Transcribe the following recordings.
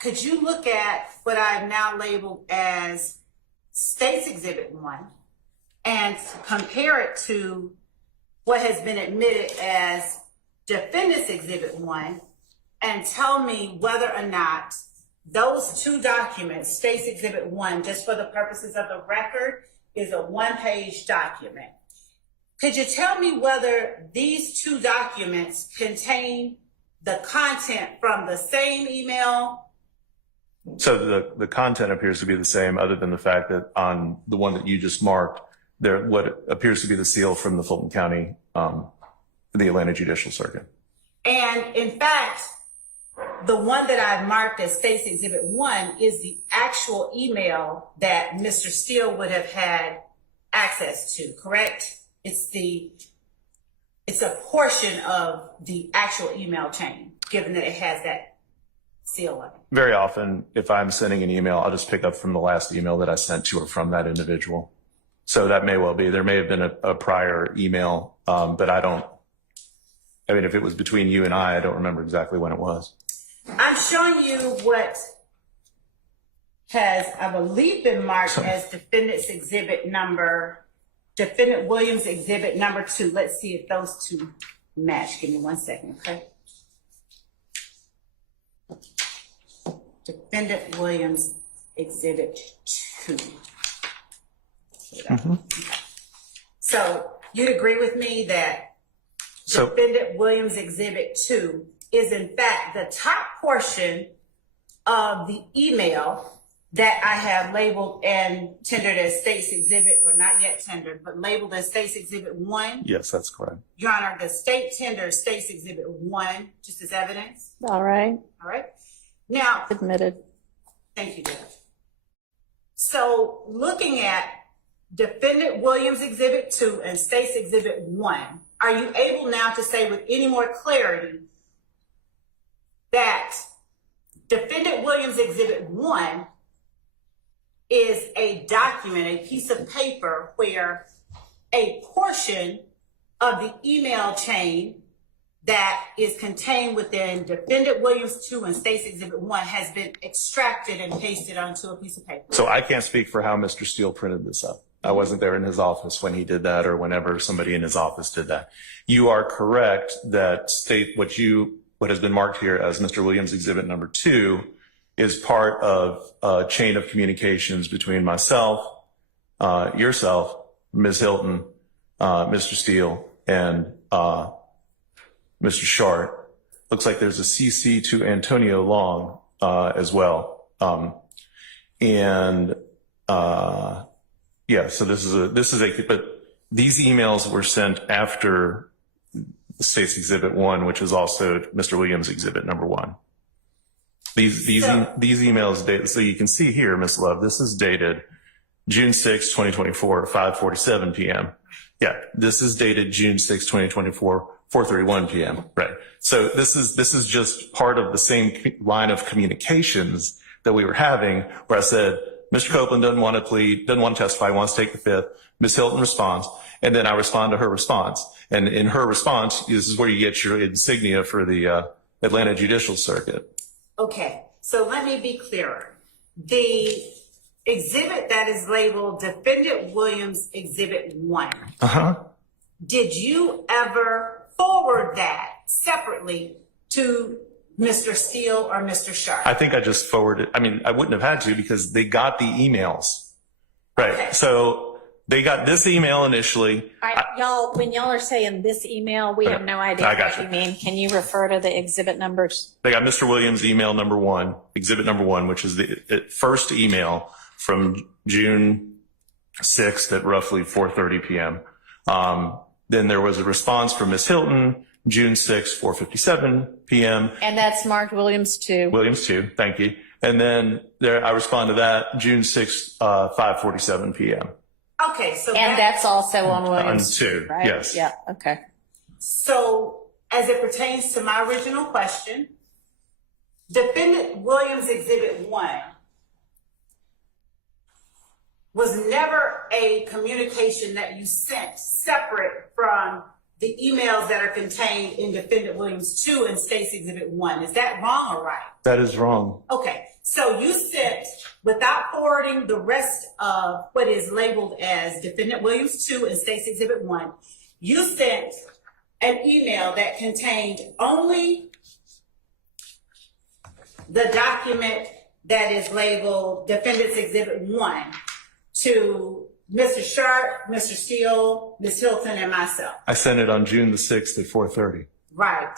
Could you look at what I've now labeled as State's Exhibit 1 and compare it to what has been admitted as Defendant's Exhibit 1 and tell me whether or not those two documents, State's Exhibit 1, just for the purposes of the record, is a one-page document. Could you tell me whether these two documents contain the content from the same email? So the content appears to be the same, other than the fact that on the one that you just marked, there what appears to be the seal from the Fulton County, the Atlanta Judicial Circuit. And in fact, the one that I've marked as State's Exhibit 1 is the actual email that Mr. Steele would have had access to, correct? It's a portion of the actual email chain, given that it has that seal on it. Very often, if I'm sending an email, I'll just pick up from the last email that I sent to or from that individual. So that may well be. There may have been a prior email, but I mean, if it was between you and I don't remember exactly when it was. I'm showing you what has, I believe, been marked as Defendant Williams Exhibit number 2. Let's see if those two match. Give me 1 second, okay? Defendant Williams Exhibit 2. Okay. So you'd agree with me that Defendant Williams Exhibit 2 is in fact the top portion of the email that I have labeled and tendered as State's Exhibit, or not yet tendered, but labeled as State's Exhibit 1. Yes, that's correct. Your Honor, the state tenders State's Exhibit 1 just as evidence. All right. All right. Now, Admitted. Thank you, Judge. So looking at Defendant Williams Exhibit 2 and State's Exhibit 1, are you able now to say with any more clarity that Defendant Williams Exhibit 1 is a document, a piece of paper where a portion of the email chain that is contained within Defendant Williams 2 and State's Exhibit 1 has been extracted and pasted onto a piece of paper? So I can't speak for how Mr. Steele printed this up. I wasn't there in his office when he did that, or whenever somebody in his office did that. You are correct that what has been marked here as Mr. Williams Exhibit number 2 is part of a chain of communications between myself, yourself, Ms. Hilton, Mr. Steele, and Mr. Schardt. Looks like there's a CC to Antonio Long as well. Yeah, so but these emails were sent after the State's Exhibit 1, which is also Mr. Williams Exhibit number 1. These emails dated, so you can see here, Ms. Love, this is dated June 6, 2024, 5:47 p.m. Yeah, this is dated June 6, 2024, 4:31 p.m. Right. So this is just part of the same line of communications that we were having, where I said, Mr. Copeland doesn't want to plead, doesn't want to testify, wants to take the fifth. Ms. Hilton responds, and then I respond to her response. And in her response, this is where you get your insignia for the Atlanta Judicial Circuit. Okay, so let me be clearer. The exhibit that is labeled Defendant Williams Exhibit 1, did you ever forward that separately to Mr. Steele or Mr. Schardt? I think I just forwarded. I mean, I wouldn't have had to because they got the emails. Right. Okay. So they got this email initially. All right, y'all, when y'all are saying this email, we have no idea what you mean. Can you refer to the exhibit numbers? They got Mr. Williams email number 1, exhibit number 1, which is the first email from June 6th at roughly 4:30 p.m. Then there was a response from Ms. Hilton, June 6th, 4:57 p.m. And that's marked Williams 2. Williams 2, thank you. And then I respond to that June 6th, 5:47 p.m. Okay, so that's also on Williams 2, right? Yes. Yeah, okay. So as it pertains to my original question, Defendant Williams Exhibit 1 was never a communication that you sent separate from the emails that are contained in Defendant Williams 2 and State's Exhibit 1. Is that wrong or right? That is wrong. Okay, so you sent, without forwarding the rest of what is labeled as Defendant Williams 2 and State's Exhibit 1, you sent an email that contained only the document that is labeled Defendant's Exhibit 1 to Mr. Schardt, Mr. Steele, Ms. Hilton, and myself. I sent it on June the 6th at 4:30. Right.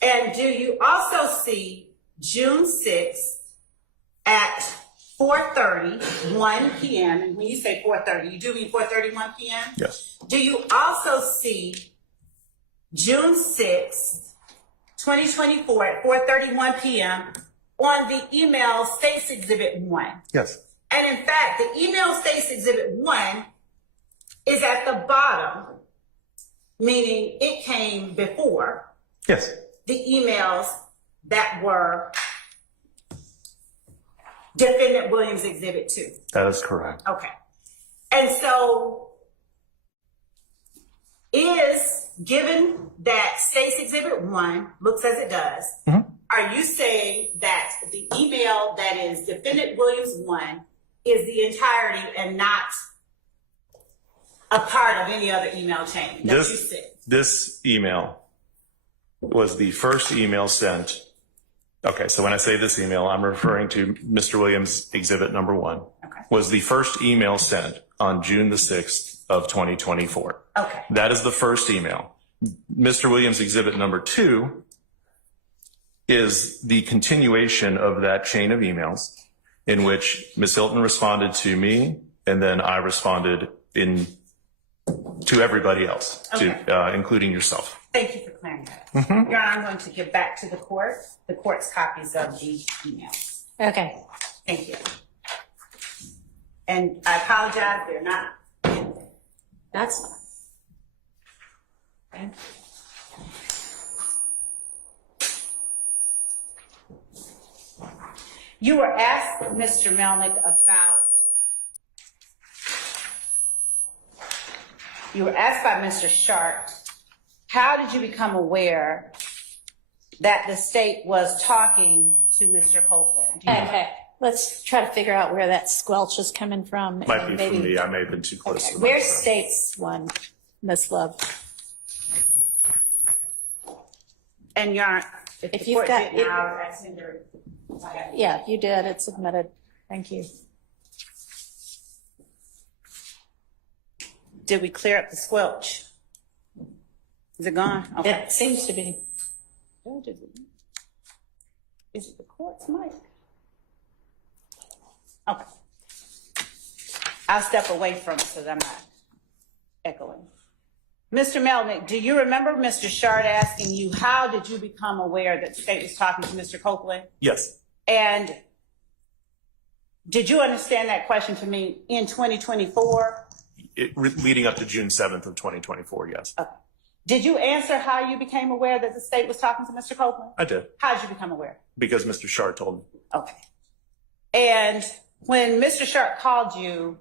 And do you also see June 6th at 4:30, 1 p.m., and when you say 4:30, you do mean 4:31 p.m.? Yes. Do you also see June 6th, 2024 at 4:31 p.m. on the email State's Exhibit 1? Yes. And in fact, the email State's Exhibit 1 is at the bottom, meaning it came before Yes. the emails that were Defendant Williams Exhibit 2. That is correct. Okay. And so, given that State's Exhibit 1 looks as it does, are you saying that the email that is Defendant Williams 1 is the entirety and not a part of any other email chain that you sent? This email was the first email sent. Okay, so when I say this email, I'm referring to Mr. Williams' Exhibit number 1. Okay. Was the first email sent on June the 6th of 2024. Okay. That is the first email. Mr. Williams' Exhibit number 2 is the continuation of that chain of emails in which Ms. Hilton responded to me, and then I responded to everybody else, including yourself. Thank you for clearing that up. Your Honor, I'm going to give back to the court's copies of the emails. Okay. Thank you. And I apologize, they're not in there. That's fine. Okay. You were asked, Mr. Melnick, you were asked by Mr. Schardt, how did you become aware that the state was talking to Mr. Copeland? Okay. Let's try to figure out where that squelch is coming from. Might be from me. I may have been too close. Okay. To Where's myself. State's one, Miss Love? And Your Honor, if If the you've court got- didn't, I'll send her. Yeah, you did. It's submitted. Thank you. Did we clear up the squelch? Is it gone? Okay. It seems to be. Is it the court's mic? Okay. I'll step away from it so that I'm not echoing. Mr. Melnick, do you remember Mr. Schardt asking you, how did you become aware that the state was talking to Mr. Copeland? Yes. And did you understand that question to me in 2024? Leading up to June 7th of 2024, yes. Okay. Did you answer how you became aware that the state was talking to Mr. Copeland? I did. How did you become aware? Because Mr. Schardt told me. Okay. And when Mr. Schardt called you,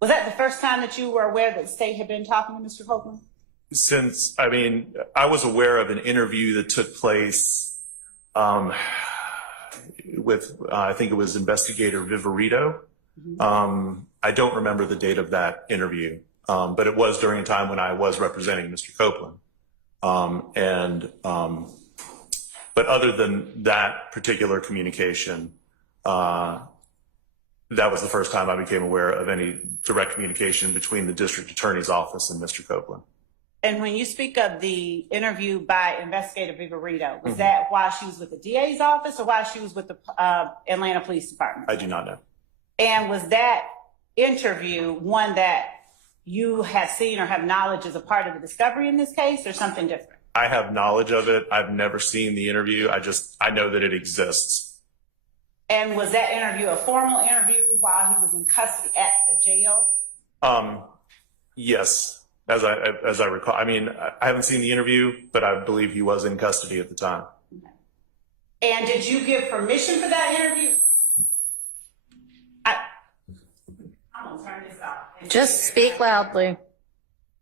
was that the first time that you were aware that the state had been talking to Mr. Copeland? I was aware of an interview that took place with, I think it was Investigator Viverito. I don't remember the date of that interview, but it was during a time when I was representing Mr. Copeland. But other than that particular communication, that was the first time I became aware of any direct communication between the district attorney's office and Mr. Copeland. And when you speak of the interview by Investigator Viverito, was that while she was with the DA's office or while she was with the Atlanta Police Department? I do not know. And was that interview one that you have seen or have knowledge as a part of the discovery in this case, or something different? I have knowledge of it. I've never seen the interview. I know that it exists. And was that interview a formal interview while he was in custody at the jail? Yes, as I recall. I mean, I haven't seen the interview, but I believe he was in custody at the time. Okay. And did you give permission for that interview? I'm gonna turn this off. Just speak loudly.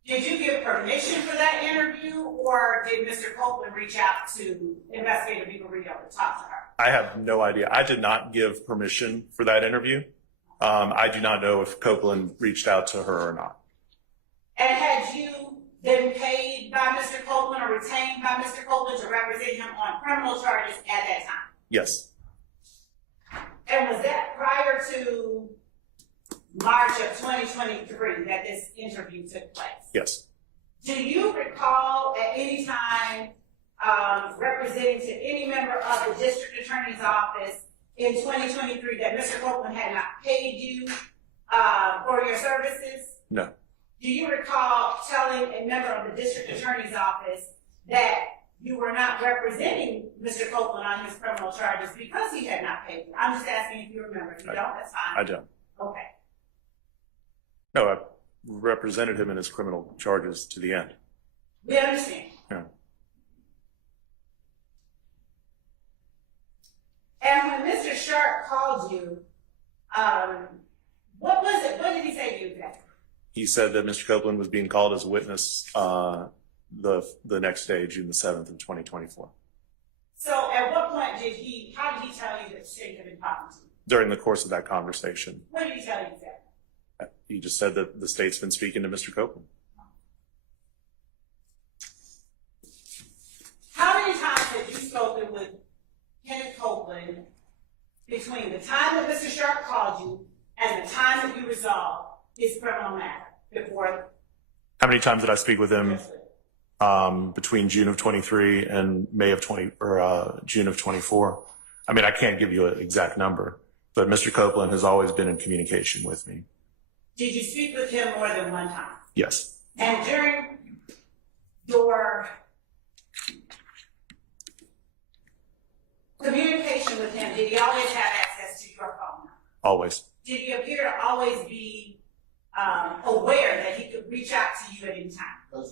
Did you give permission for that interview, or did Mr. Copeland reach out to investigator Vigorio to talk to her? I have no idea. I did not give permission for that interview. I do not know if Copeland reached out to her or not. And had you been paid by Mr. Copeland or retained by Mr. Copeland to represent him on criminal charges at that time? Yes. And was that prior to March of 2023 that this interview took place? Yes. Do you recall at any time representing to any member of the district attorney's office in 2023 that Mr. Copeland had not paid you for your services? No. Do you recall telling a member of the district attorney's office that you were not representing Mr. Copeland on his criminal charges because he had not paid you? I'm just asking if you remember. If you don't, that's fine. I don't. Okay. No, I represented him in his criminal charges to the end. We understand. Yeah. And when Mr. Schardt called you, what was it? What did he say to you exactly? He said that Mr. Copeland was being called as a witness the next day, June the 7th of 2024. So at what point how did he tell you that State had been talking to you? During the course of that conversation. What did he tell you exactly? He just said that the state's been speaking to Mr. Copeland. How many times have you spoken with Kenneth Copeland between the time that Mr. Schardt called you and the time that you resolved his criminal matter before? How many times did I speak with him between June of 23 and June of 24? I mean, I can't give you an exact number, but Mr. Copeland has always been in communication with me. Did you speak with him more than one time? Yes. And during your communication with him, did he always have access to your phone? Always. Did he appear to always be aware that he could reach out to you at any time?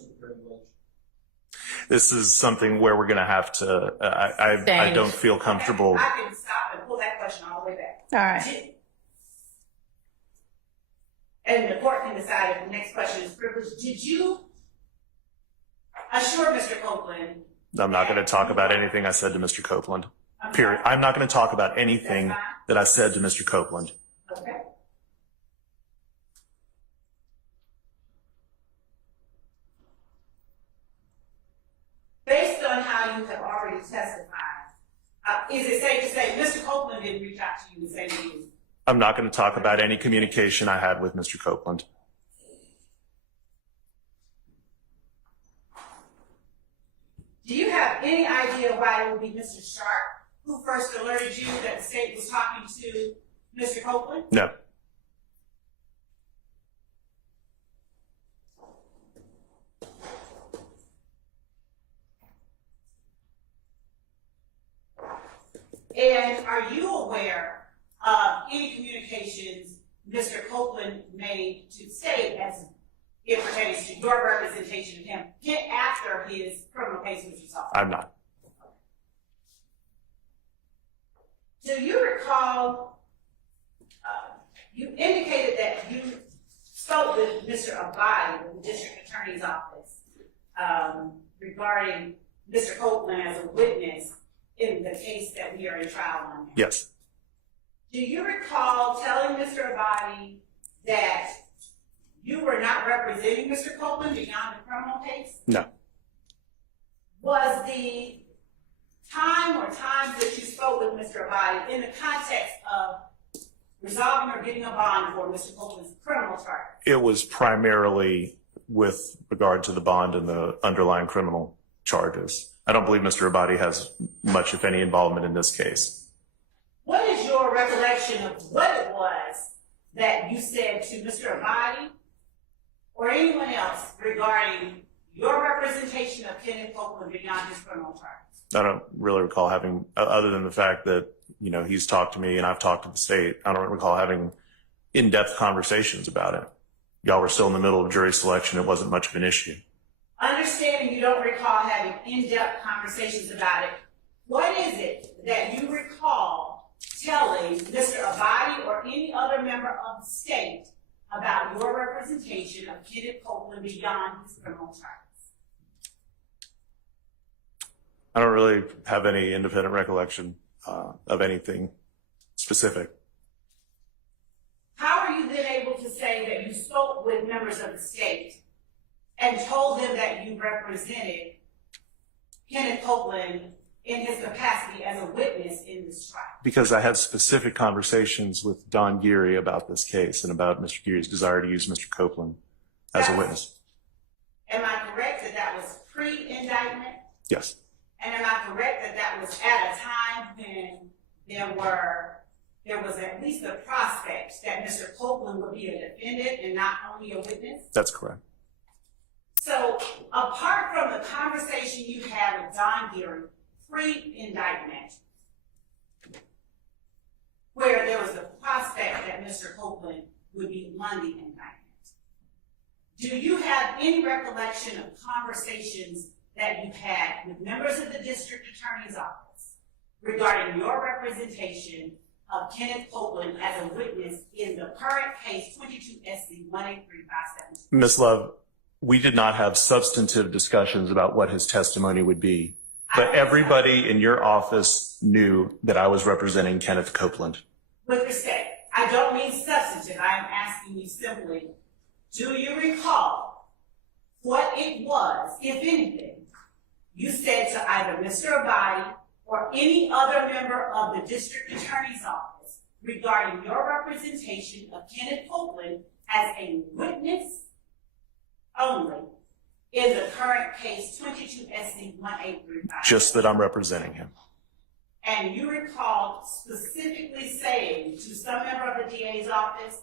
This is something where we're going to have to, I don't feel comfortable. I can stop and pull that question all the way back. All right. And the court can decide if the next question is privileged. Did you assure Mr. Copeland? I'm not going to talk about anything I said to Mr. Copeland. Period. I'm not going to talk about anything that I said to Mr. Copeland. Okay. Based on how you have already testified, is it safe to say Mr. Copeland didn't reach out to you and say to you? I'm not going to talk about any communication I had with Mr. Copeland. Do you have any idea why it would be Mr. Schardt who first alerted you that the state was talking to Mr. Copeland? No. And are you aware of any communications Mr. Copeland made to the state as it pertains to your representation of him after his criminal case was resolved? I'm not. Do you recall, you indicated that you spoke with Mr. Abadi in the district attorney's office regarding Mr. Copeland as a witness in the case that we are in trial on now. Yes. Do you recall telling Mr. Abadi that you were not representing Mr. Copeland beyond the criminal case? No. Was the time or times that you spoke with Mr. Abadi in the context of resolving or getting a bond for Mr. Copeland's criminal charge? It was primarily with regard to the bond and the underlying criminal charges. I don't believe Mr. Abadi has much, if any, involvement in this case. What is your recollection of what it was that you said to Mr. Abadi or anyone else regarding your representation of Kenneth Copeland beyond his criminal charges? I don't really recall having, other than the fact that, you know, he's talked to me and I've talked to the state, I don't recall having in-depth conversations about it. Y'all were still in the middle of jury selection. It wasn't much of an issue. Understanding you don't recall having in-depth conversations about it, what is it that you recall telling Mr. Abadi or any other member of the state about your representation representation of Kenneth Copeland beyond his criminal charges? I don't really have any independent recollection of anything specific. How are you then able to say that you spoke with members of the state and told them that you represented Kenneth Copeland in his capacity as a witness in this trial? Because I had specific conversations with Don Geary about this case and about Mr. Geary's desire to use Mr. Copeland as a witness. Am I correct that that was pre-indictment? Yes. And am I correct that that was at a time when there was at least a prospect that Mr. Copeland would be a defendant and not only a witness? That's correct. So apart from the conversation you had with Don Geary pre-indictment, where there was a prospect that Mr. Copeland would be on the indictment, do you have any recollection of conversations that you had with members of the district attorney's office regarding your representation of Kenneth Copeland as a witness in the current case 22 SC 18357? Ms. Love, we did not have substantive discussions about what his testimony would be, but everybody in your office knew that I was representing Kenneth Copeland. With respect, I don't mean substantive. I'm asking you simply, do you recall what it was, if anything, you said to either Mr. Abadi or any other member of the district attorney's office regarding your representation of Kenneth Copeland as a witness only in the current case 22 SC 18357? Just that I'm representing him. And you recall specifically saying to some member of the DA's office,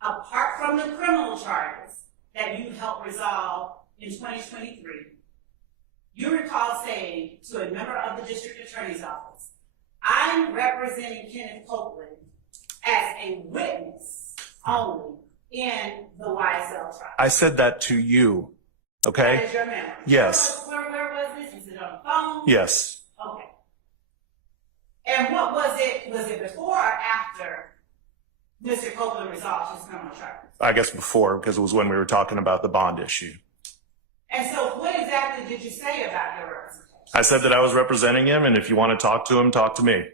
apart from the criminal charges that you helped resolve in 2023, you recall saying to a member of the district attorney's office, I'm representing Kenneth Copeland as a witness only in the YSL trial. I said that to you, okay? That is your memory. Yes. Where was this? Was it on the phone? Yes. Okay. And what was it? Was it before or after Mr. Copeland resolved his criminal charges? I guess before, because it was when we were talking about the bond issue. And so what exactly did you say about your representation? I said that I was representing him, and if you want to talk to him, talk to me.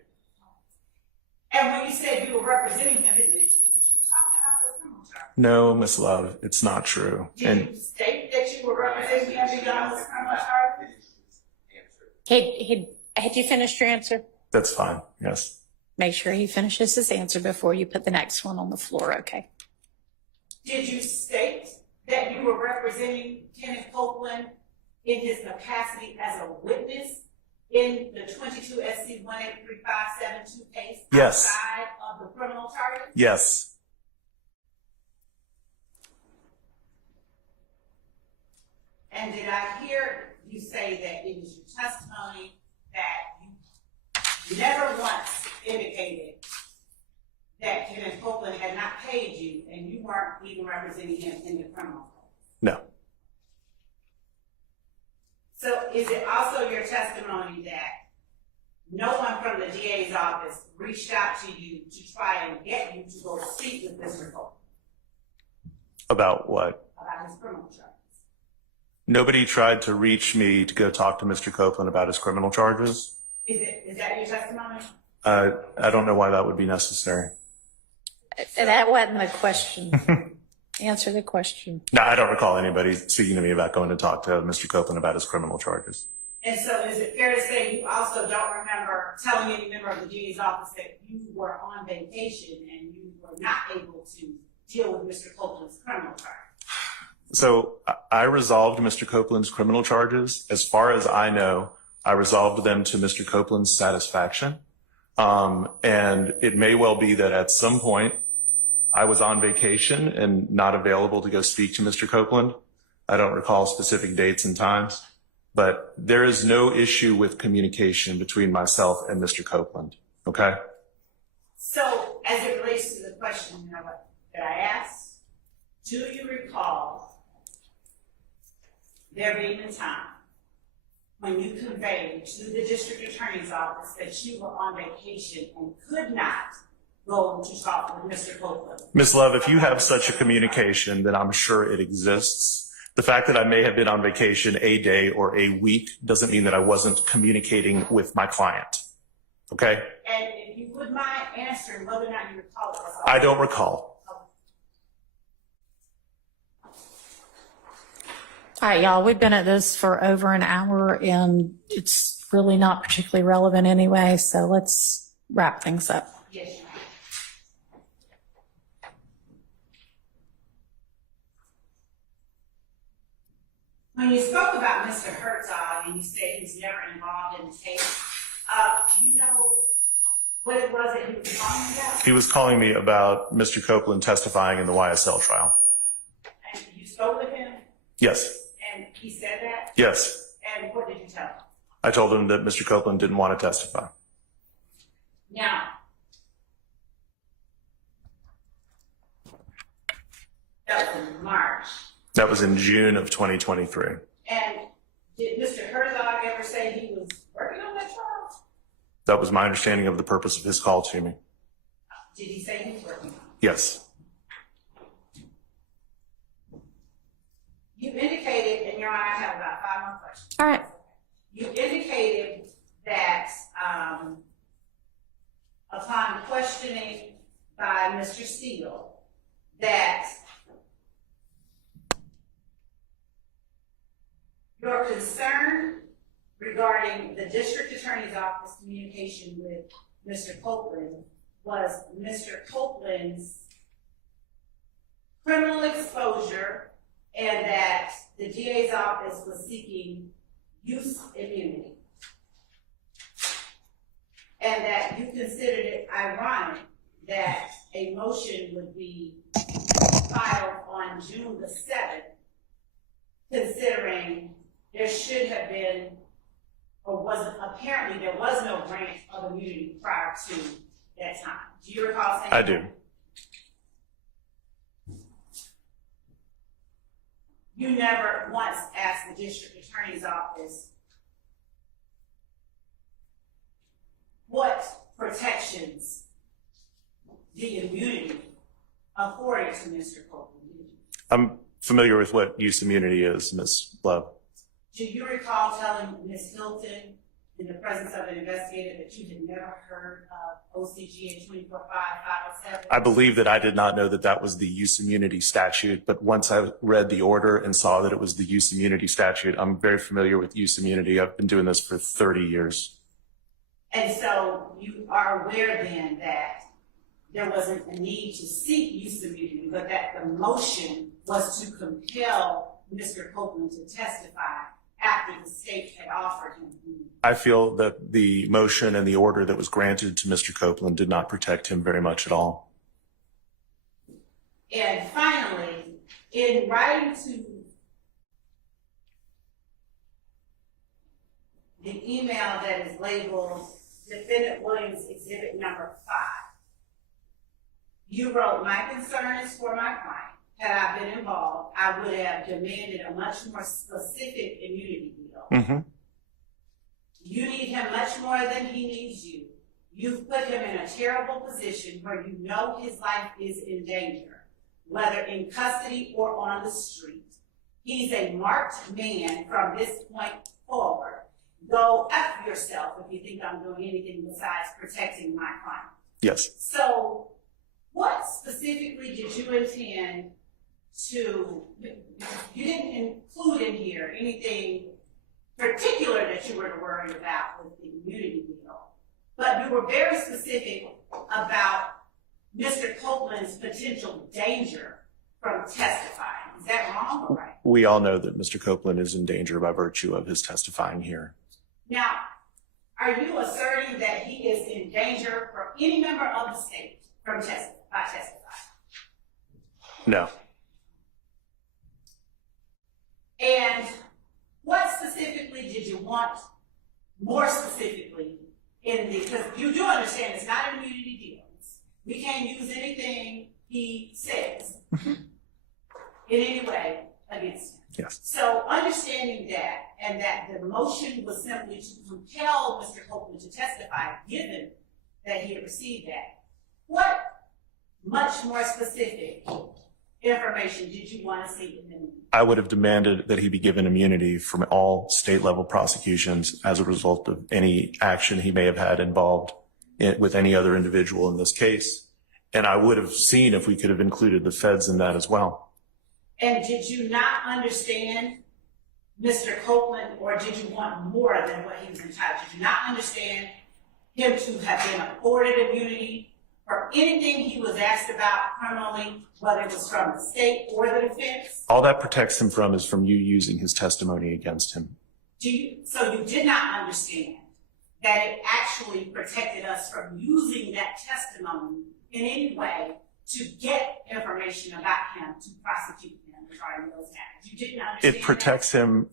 And when you said you were representing him, isn't it true that you were talking about this criminal charge? No, Miss Love, it's not true. Did you state that you were representing him beyond this criminal charge? Had you finished your answer? That's fine, yes. Make sure he finishes his answer before you put the next one on the floor, okay? Did you state that you were representing Kenneth Copeland in his capacity as a witness in the 22 SC 183572 case Yes. outside of the criminal charges? Yes. And did I hear you say that it was your testimony that you never once indicated that Kenneth Copeland had not paid you and you weren't even representing him in the criminal case? No. So is it also your testimony that no one from the DA's office reached out to you to try and get you to go speak with Mr. Copeland About what? about his criminal charges? Nobody tried to reach me to go talk to Mr. Copeland about his criminal charges. Is that your testimony? I don't know why that would be necessary. That wasn't the question. Answer the question. No, I don't recall anybody speaking to me about going to talk to Mr. Copeland about his criminal charges. And so is it fair to say you also don't remember telling any member of the DA's office that you were on vacation and you were not able to deal with Mr. Copeland's criminal charge? So I resolved Mr. Copeland's criminal charges. As far as I know, I resolved them to Mr. Copeland's satisfaction. And it may well be that at some point I was on vacation and not available to go speak to Mr. Copeland. I don't recall specific dates and times, but there is no issue with communication between myself and Mr. Copeland. Okay? So as it relates to the question that I asked, do you recall there being a time when you conveyed to the district attorney's office that you were on vacation and could not go to talk with Mr. Copeland? Ms. Love, if you have such a communication, then I'm sure it exists. The fact that I may have been on vacation a day or a week doesn't mean that I wasn't communicating with my client. Okay? And if you would mind answering whether or not you recall it. I don't recall. All right, y'all, we've been at this for over an hour and it's really not particularly relevant anyway, so let's wrap things up. Yes, ma'am. When you spoke about Mr. Herzog and you said he's never involved in the case, do you know what it was that he was calling about? He was calling me about Mr. Copeland testifying in the YSL trial. And you spoke with him? Yes. And he said that? Yes. And what did you tell him? I told him that Mr. Copeland didn't want to testify. Now, that was in March. That was in June of 2023. And did Mr. Herzog ever say he was working on that trial? That was my understanding of the purpose of his call to me. Did he say he was working on it? Yes. You indicated, and Your Honor, I have about 5 more questions. All right. You indicated that upon questioning by Mr. Steele, that your concern regarding the district attorney's office communication with Mr. Copeland was Mr. Copeland's criminal exposure and that the DA's office was seeking use immunity. And that you considered it ironic that a motion would be filed on June the 7th, considering there should have been, or wasn't, apparently there was no grant of immunity prior to that time. Do you recall saying that? I do. You never once asked the district attorney's office what protections the immunity afforded to Mr. Copeland. I'm familiar with what use immunity is, Ms. Love. Do you recall telling Ms. Hilton in the presence of an investigator that you had never heard of OCGA 245-507? I believe that I did not know that that was the use immunity statute, but once I read the order and saw that it was the use immunity statute, I'm very familiar with use immunity. I've been doing this for 30 years. And so you are aware then that there wasn't a need to seek use immunity, but that the motion was to compel Mr. Copeland to testify after the state had offered him immunity. I feel that the motion and the order that was granted to Mr. Copeland did not protect him very much at all. And finally, in writing to the email that is labeled Defendant Williams Exhibit Number 5, you wrote, "My concern is for my client. Had I been involved, I would have demanded a much more specific immunity deal. Mm-hmm. You need him much more than he needs you. You've put him in a terrible position where you know his life is in danger, whether in custody or on the street. He's a marked man from this point forward. Go F yourself if you think I'm doing anything besides protecting my client." Yes. So what specifically did you intend to, you didn't include in here anything particular that you were worried about with the immunity deal, but you were very specific about Mr. Copeland's potential danger from testifying. Is that wrong or right? We all know that Mr. Copeland is in danger by virtue of his testifying here. Now, are you asserting that he is in danger for any member of the state from testifying? No. And what specifically did you want, more specifically, in the, because you do understand it's not an immunity deal. We can't use anything he says in any way against him. Yes. So understanding that, and that the motion was simply to compel Mr. Copeland to testify, given that he had received that, what much more specific information did you want to see in the I would have demanded that he be given immunity from all state level prosecutions as a result of any action he may have had involved with any other individual in this case. And I would have seen if we could have included the feds in that as well. And did you not understand Mr. Copeland, or did you want more than what he was entitled? Did you not understand him to have been afforded immunity for anything he was asked about criminally, whether it was from the state or the defense? All that protects him from is from you using his testimony against him. So you did not understand that it actually protected us from using that testimony in any way to get information about him to prosecute him regarding those acts? You didn't understand It protects him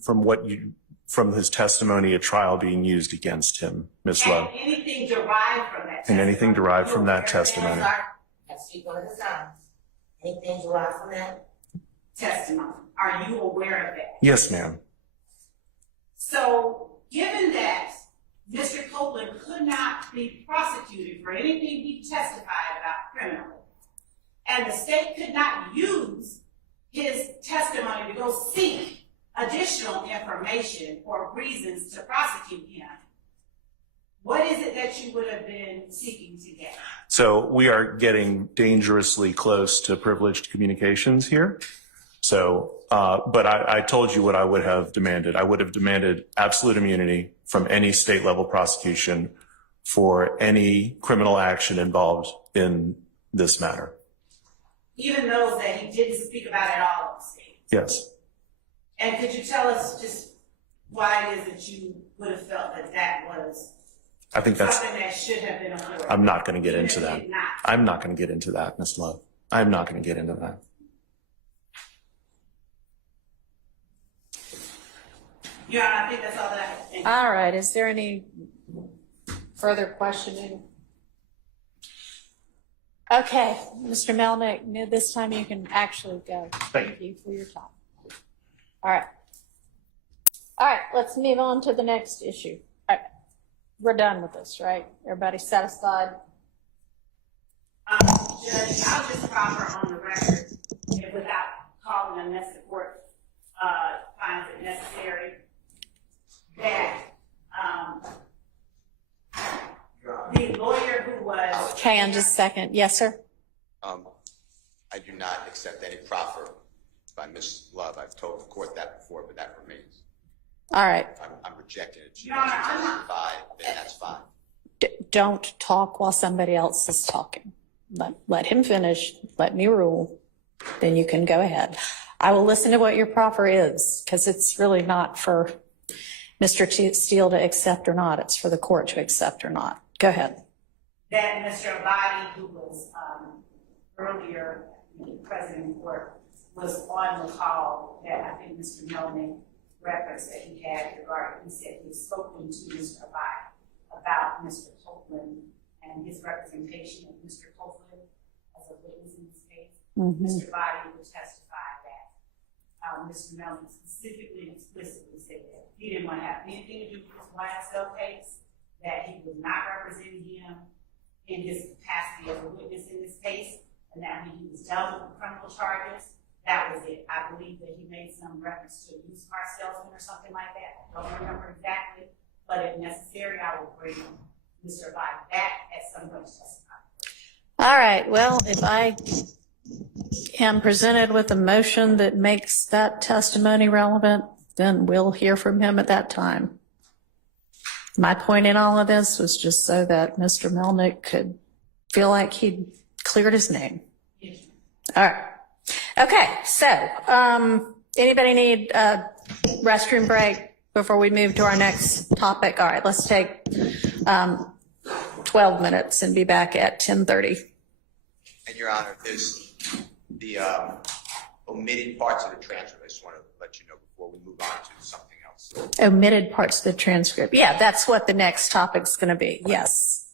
from his testimony at trial being used against him, Ms. Love. And anything derived from that testimony. And anything derived from that testimony. Let's speak one at a time. Anything derived from that? Testimony. Are you aware of that? Yes, ma'am. So, given that Mr. Copeland could not be prosecuted for anything he testified about criminally, and the state could not use his testimony to go seek additional information or reasons to prosecute him, what is it that you would have been seeking to get? So we are getting dangerously close to privileged communications here. So, but I told you what I would have demanded. I would have demanded absolute immunity from any state level prosecution for any criminal action involved in this matter. Even those that he didn't speak about at all in the state? Yes. And could you tell us just why it is that you would have felt that that was I think that's, something that should have been afforded? I'm not going to get into Even if that. it did not. I'm not going to get into that, Ms. Love. I'm not going to get into that. Yeah, I think that's all that I have to think. All right, is there any further questioning? Okay, Mr. Melnick, this time you can actually go. Thank you for your time. All right. All right, let's move on to the next issue. All right, we're done with this, right? Everybody satisfied? Judge, I'll just proffer on the record, and without calling unless the court finds it necessary, that the lawyer who was... Okay, in just a second. Yes, sir? I do not accept any proffer by Ms. Love. I've told the court that before, but that remains. All right. I'm rejecting it. She No, wants I'm to not. testify, then that's fine. Don't talk while somebody else is talking. Let him finish. Let me rule. Then you can go ahead. I will listen to what your proffer is, because it's really not for Mr. Steele to accept or not. It's for the court to accept or not. Go ahead. That Mr. Abadi, who was earlier president of court, was on the call that I think Mr. Melnick referenced that he had regarding, he said he had spoken to Mr. Abadi about Mr. Copeland and his representation of Mr. Copeland as a witness in this case. Mr. Abadi would testify that Mr. Melnick specifically and explicitly said that he didn't want to have anything to do with his YSL case, that he was not representing him in his capacity as a witness in this case, and that when he was dealt with criminal charges, that was it. I believe that he made some reference to a used car salesman or something like that. I don't remember exactly, but if necessary, I will bring Mr. Abadi back at some point to testify. All right. Well, if I am presented with a motion that makes that testimony relevant, then we'll hear from him at that time. My point in all of this was just so that Mr. Melnick could feel like he'd cleared his name. All right. Okay. So, anybody need a restroom break before we move to our next topic? All right. Let's take 12 minutes and be back at 10:30. And Your Honor, there's the omitted parts of the transcript. I just want to let you know before we move on to something else. Omitted parts of the transcript. Yeah, that's what the next topic's going to be. Yes.